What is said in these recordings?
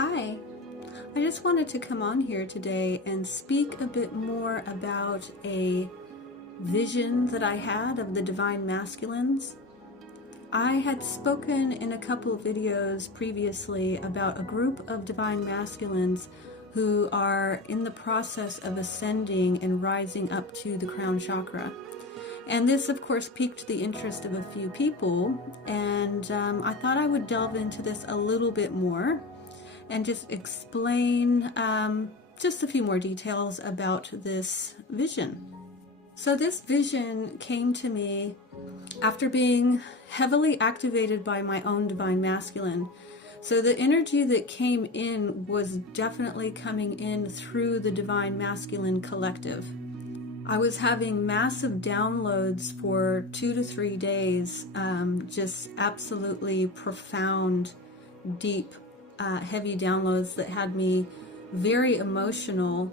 Hi, I just wanted to come on here today and speak a bit more about a vision that I had of the Divine Masculines. I had spoken in a couple of videos previously about a group of Divine Masculines who are in the process of ascending and rising up to the crown chakra. And this, of course, piqued the interest of a few people, and I thought I would delve into this a little bit more and just explain just a few more details about this vision. So this vision came to me after being heavily activated by my own Divine Masculine. So the energy that came in was definitely coming in through the Divine Masculine collective. I was having massive downloads for 2 to 3 days, just absolutely profound, deep, heavy downloads that had me very emotional.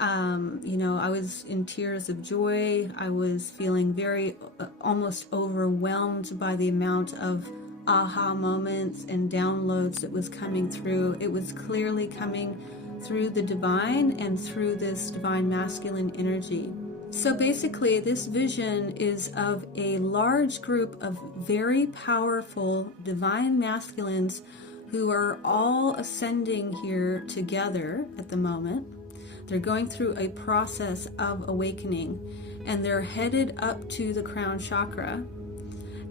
I was in tears of joy. I was feeling very almost overwhelmed by the amount of aha moments and downloads that was coming through. It was clearly coming through the divine and through this Divine Masculine energy. So basically, this vision is of a large group of very powerful Divine Masculines who are all ascending here together at the moment. They're going through a process of awakening, and they're headed up to the crown chakra.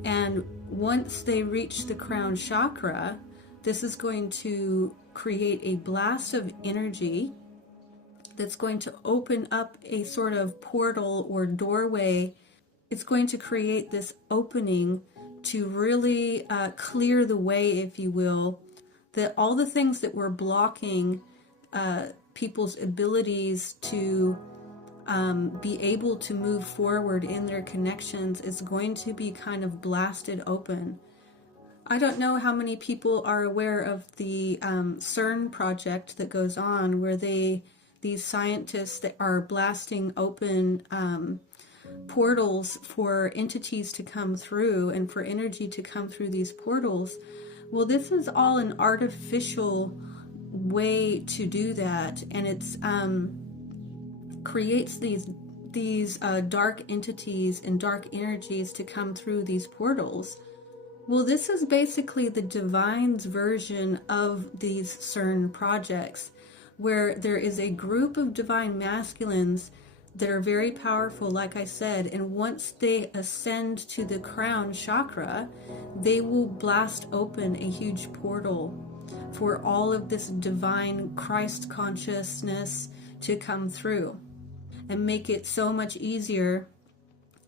And once they reach the crown chakra, this is going to create a blast of energy that's going to open up a sort of portal or doorway. It's going to create this opening to really clear the way, if you will, that all the things that were blocking people's abilities to be able to move forward in their connections is going to be kind of blasted open. I don't know how many people are aware of the CERN project that goes on, where these scientists that are blasting open portals for entities to come through and for energy to come through these portals. Well, this is all an artificial way to do that, and it's creates these dark entities and dark energies to come through these portals. Well, this is basically the divine's version of these CERN projects, where there is a group of Divine Masculines that are very powerful, like I said, and once they ascend to the crown chakra, they will blast open a huge portal for all of this divine Christ consciousness to come through and make it so much easier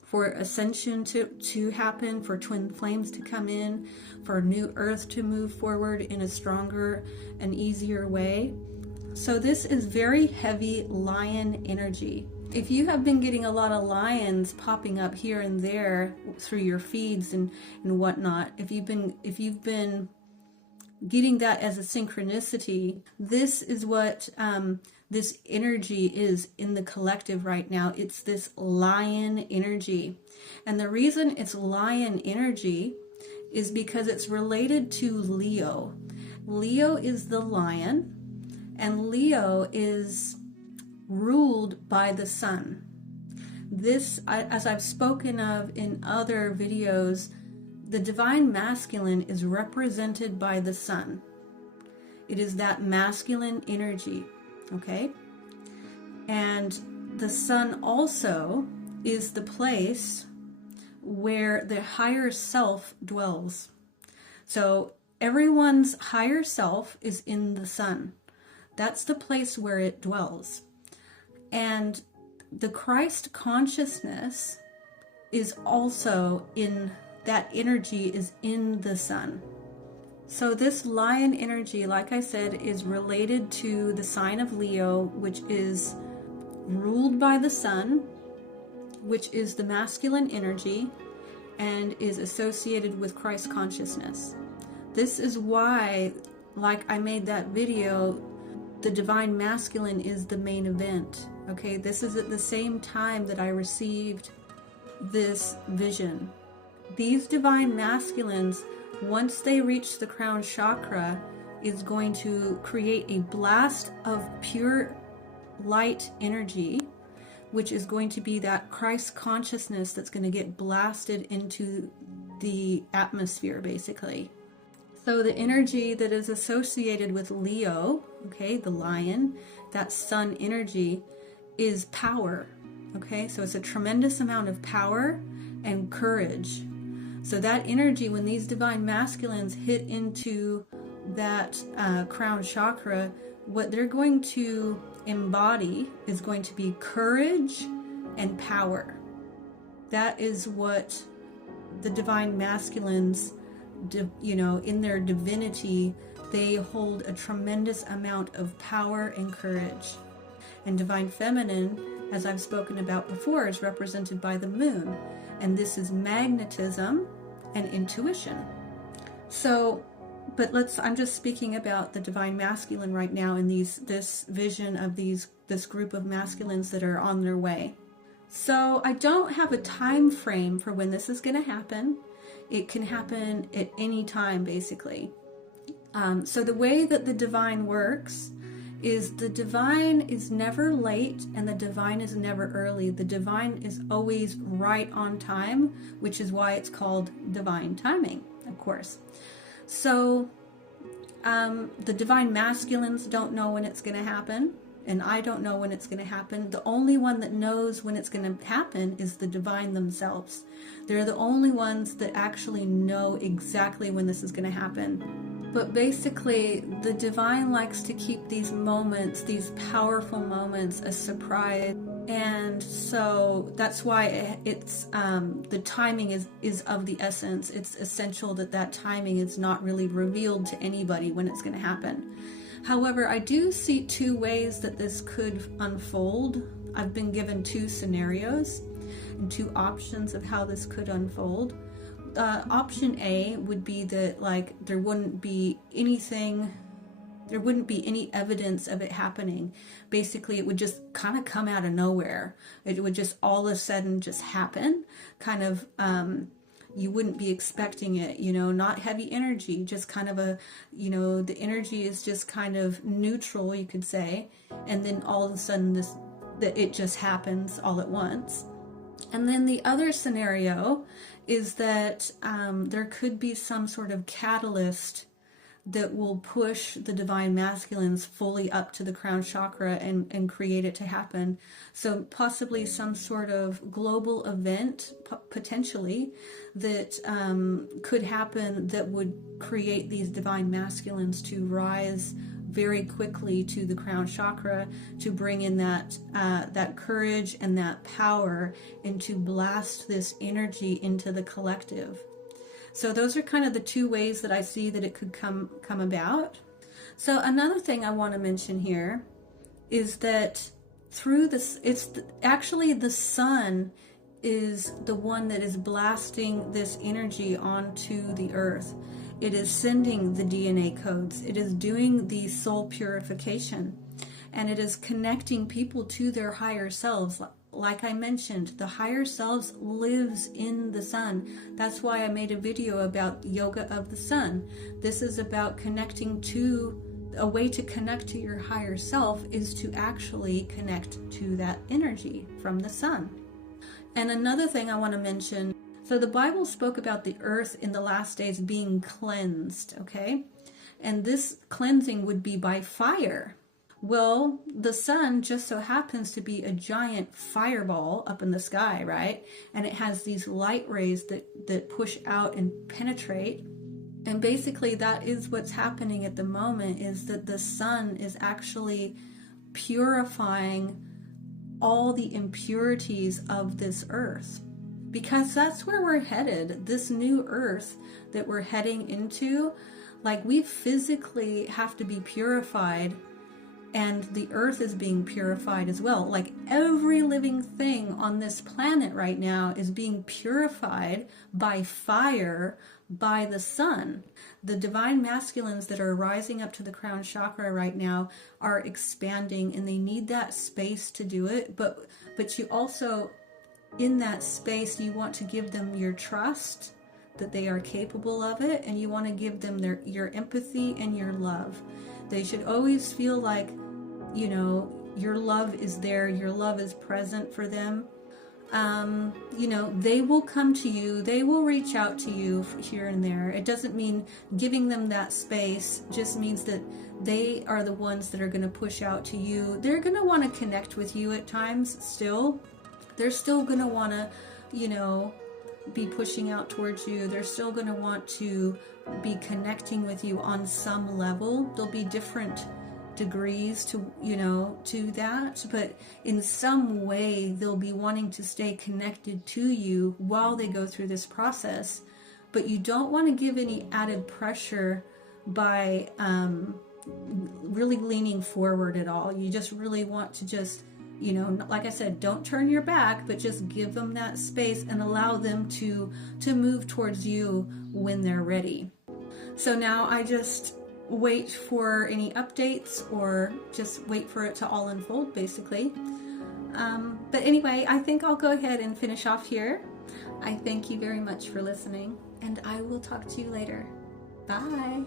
for ascension to happen, for twin flames to come in, for new earth to move forward in a stronger and easier way. So this is very heavy lion energy. If you have been getting a lot of lions popping up here and there through your feeds and whatnot, if you've been getting that as a synchronicity, this is what this energy is in the collective right now. It's this lion energy. And the reason it's lion energy is because it's related to Leo. Leo is the lion, and Leo is ruled by the sun. This, as I've spoken of in other videos, the Divine Masculine is represented by the sun. It is that masculine energy, okay? And the sun also is the place where the higher self dwells. So everyone's higher self is in the sun. That's the place where it dwells. And the Christ consciousness is also in that energy, is in the sun. So this lion energy, like I said, is related to the sign of Leo, which is ruled by the sun, which is the masculine energy, and is associated with Christ consciousness. This is why, like I made that video, the Divine Masculine is the main event. Okay, this is at the same time that I received this vision. These Divine Masculines, once they reach the crown chakra, is going to create a blast of pure light energy, which is going to be that Christ consciousness that's going to get blasted into the atmosphere, basically. So the energy that is associated with Leo, okay, the lion, that sun energy, is power, okay? So it's a tremendous amount of power and courage. So that energy, when these divine masculines hit into that crown chakra, what they're going to embody is going to be courage and power. That is what the divine masculines, in their divinity, they hold a tremendous amount of power and courage. And divine feminine, as I've spoken about before, is represented by the moon. And this is magnetism and intuition. So, but I'm just speaking about the divine masculine right now in this vision of this group of masculines that are on their way. So I don't have a time frame for when this is going to happen. It can happen at any time, basically. So the way that the divine works is the divine is never late and the divine is never early. The divine is always right on time, which is why it's called divine timing, of course. So the divine masculines don't know when it's going to happen, and I don't know when it's going to happen. The only one that knows when it's going to happen is the divine themselves. They're the only ones that actually know exactly when this is going to happen. But basically, the divine likes to keep these moments, these powerful moments, a surprise. And so that's why it's the timing is of the essence. It's essential that timing is not really revealed to anybody when it's going to happen. However, I do see two ways that this could unfold. I've been given two scenarios and two options of how this could unfold. Option A would be that there wouldn't be any evidence of it happening. Basically, it would just kind of come out of nowhere. It would just all of a sudden just happen. Kind of, you wouldn't be expecting it, not heavy energy, just kind of the energy is just kind of neutral, you could say. And then all of a sudden it just happens all at once. And then the other scenario is that there could be some sort of catalyst that will push the divine masculines fully up to the crown chakra and create it to happen. So possibly some sort of global event, potentially, that could happen that would create these divine masculines to rise very quickly to the crown chakra, to bring in that courage and that power, and to blast this energy into the collective. So those are kind of the two ways that I see that it could come about. So another thing I want to mention here is that through this, actually the sun is the one that is blasting this energy onto the earth. It is sending the DNA codes. It is doing the soul purification. And it is connecting people to their higher selves. Like I mentioned, the higher selves lives in the sun. That's why I made a video about yoga of the sun. This is about connecting to, a way to connect to your higher self is to actually connect to that energy from the sun. And another thing I want to mention, so the Bible spoke about the earth in the last days being cleansed, okay? And this cleansing would be by fire. Well, the sun just so happens to be a giant fireball up in the sky, right? And it has these light rays that push out and penetrate. And basically that is what's happening at the moment, is that the sun is actually purifying all the impurities of this earth. Because that's where we're headed. This new earth that we're heading into, we physically have to be purified, and the earth is being purified as well. Every living thing on this planet right now is being purified by fire, by the sun. The divine masculines that are rising up to the crown chakra right now are expanding, and they need that space to do it. But you also, in that space, you want to give them your trust, that they are capable of it, and you want to give them your empathy and your love. They should always feel like, you know, your love is there, your love is present for them. You know, they will come to you, they will reach out to you here and there. It doesn't mean giving them that space, just means that they are the ones that are going to push out to you. They're going to want to connect with you at times still. They're still going to want to, you know, be pushing out towards you. They're still going to want to be connecting with you on some level. There'll be different degrees to, you know, to that, but in some way they'll be wanting to stay connected to you while they go through this process. But you don't want to give any added pressure by really leaning forward at all. You just really want to just, you know, like I said, don't turn your back, but just give them that space and allow them to move towards you when they're ready. So now I just wait for any updates, or just wait for it to all unfold, basically. But anyway, I think I'll go ahead and finish off here. I thank you very much for listening, and I will talk to you later. Bye.